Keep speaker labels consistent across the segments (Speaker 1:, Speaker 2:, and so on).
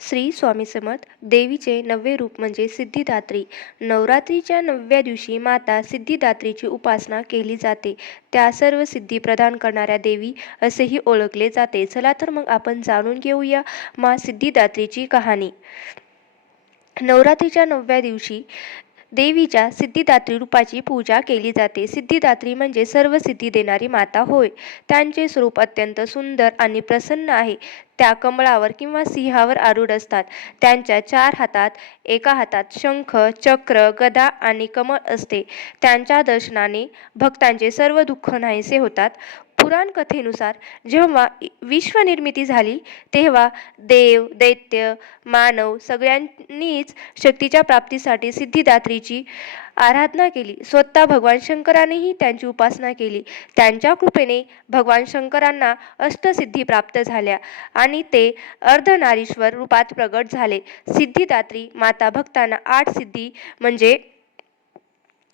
Speaker 1: श्री स्वामी समर्थ. देवीचे नववे रूप म्हणजे सिद्धिदात्री. नवरात्रीच्या नवव्या दिवशी माता सिद्धिदात्रीची उपासना केली जाते. त्या सर्व सिद्धी प्रदान करणाऱ्या देवी असेही ओळखले जाते. चला तर मग आपण जाणून घेऊया मा सिद्धिदात्रीची कहाणी. नवरात्रीच्या नवव्या दिवशी देवीच्या सिद्धिदात्री रूपाची पूजा केली जाते. सिद्धिदात्री म्हणजे सर्व सिद्धी देणारी माता होय. त्यांचे स्वरूप अत्यंत सुंदर आणि प्रसन्न आहे. त्या कमळावर किंवा सिंहावर आरूढ असतात. त्यांच्या चार हातात एका हातात शंख चक्र गदा आणि कमळ असते. त्यांच्या दर्शनाने भक्तांचे सर्व दुःख नाहीसे होतात. पुराण कथेनुसार जेव्हा विश्वनिर्मिती झाली तेव्हा देव दैत्य मानव सगळ्यांनीच शक्तीच्या प्राप्तीसाठी सिद्धिदात्रीची आराधना केली. स्वतः भगवान शंकरानेही त्यांची उपासना केली. त्यांच्या कृपेने भगवान शंकरांना अष्टसिद्धी प्राप्त झाल्या आणि ते अर्धनारीश्वर रूपात प्रगट झाले. सिद्धिदात्री माता भक्तांना आठ सिद्धी म्हणजे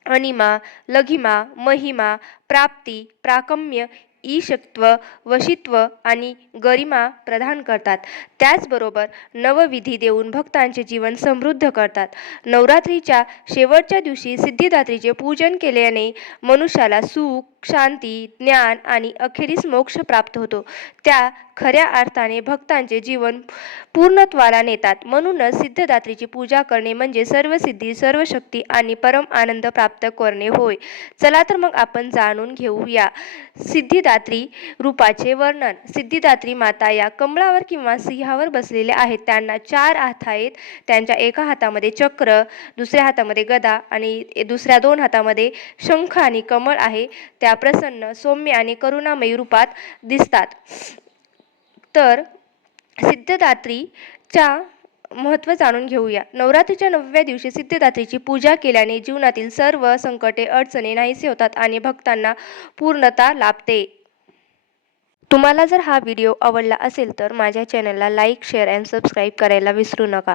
Speaker 1: अनिमा लघिमा महिमा प्राप्ती प्राकम्य ईशत्व वशित्व आणि गरिमा प्रदान करतात. त्याचबरोबर नवविधी देऊन भक्तांचे जीवन समृद्ध करतात. नवरात्रीच्या शेवटच्या दिवशी सिद्धिदात्रीचे पूजन केल्याने मनुष्याला सुख शांती ज्ञान आणि अखेरीस मोक्ष प्राप्त होतो. त्या खऱ्या अर्थाने भक्तांचे जीवन पूर्णत्वाला नेतात. म्हणूनच सिद्धदात्रीची पूजा करणे म्हणजे सर्व सिद्धी सर्व शक्ती आणि परम आनंद प्राप्त करणे होय. चला तर मग आपण जाणून घेऊया सिद्धिदात्री रूपाचे वर्णन. सिद्धिदात्री माता या कमळावर किंवा सिंहावर बसलेल्या आहेत. त्यांना चार हात आहेत. त्यांच्या एका हातामध्ये चक्र दुसऱ्या हातामध्ये गदा आणि दुसऱ्या दोन हातामध्ये शंख आणि कमळ आहे. त्या प्रसन्न सौम्य आणि करुणामयी रूपात दिसतात. तर सिद्धदात्रीच्या महत्त्व जाणून घेऊया. नवरात्रीच्या नवव्या दिवशी सिद्धदात्रीची पूजा केल्याने जीवनातील सर्व संकटे अडचणी नाहीसे होतात आणि भक्तांना पूर्णता लाभते. तुम्हाला जर हा व्हिडिओ आवडला असेल तर माझ्या चॅनलला लाईक शेअर अँड सबस्क्राईब करायला विसरू नका.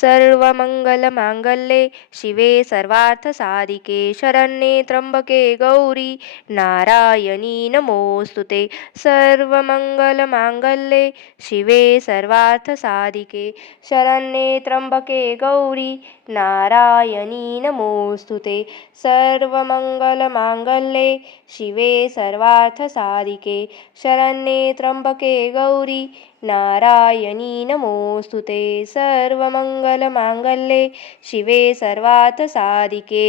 Speaker 1: सर्व मंगल मांगल्ये शिवे सर्वार्थ साधिके शरण्ये त्र्यंबके गौरी नारायणी नमोस्तुते. सर्व मंगल मांगल्ये शिवे सर्वार्थ साधिके शरण्ये त्र्यंबके गौरी नारायणी नमोस्तुते. सर्व मंगल मांगल्ये शिवे सर्वार्थ साधिके शरण शरण्ये त्र्यंबके गौरी. नारायणी नमोस्तुते सर्वमङ्गलमाङ्गल्ये शिवे सर्वार्थसाधिके